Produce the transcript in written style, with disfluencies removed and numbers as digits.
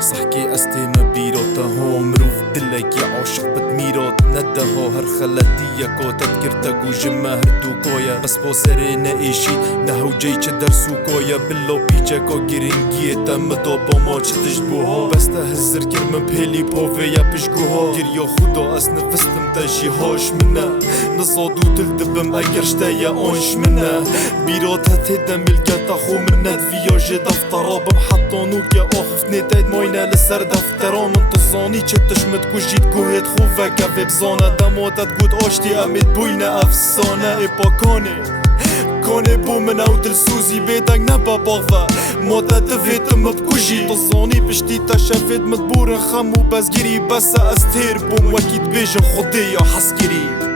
صحكي استيما بيروتا هو مروف دلك يا عاشق بتميرات نده هو هر خلاتية كو تذكرتك وجمه هردوكويا بس بو سرينا ايشي نهو جيش درسو كويا باللو بيجا كو گرنگیه تمدو با ما چه تجبوها بس تهزر کرمم بهلی بوفيا بشگوها گریا خدا اس نفستم تجي هاش منه نصادو تلدبم اگر شتايا اونش منه بيرات هتهدا ملكتا خو منه فياجي دفترابم حطانو كا اخفني تايد موينة لسر دفتران انتصاني چتش متكو جيت كوهيت خوفا كافي بزانا دموتا تقود اشتي اميت بوينة افسانة ايبا كوني بو من او دلسوزي بيدك نبا باغفا موتا تفيتم بكوجي تصاني بشتي تشافيت مدبور خمو بس جري بس استير بوم وكيد بيجن خدية حسكري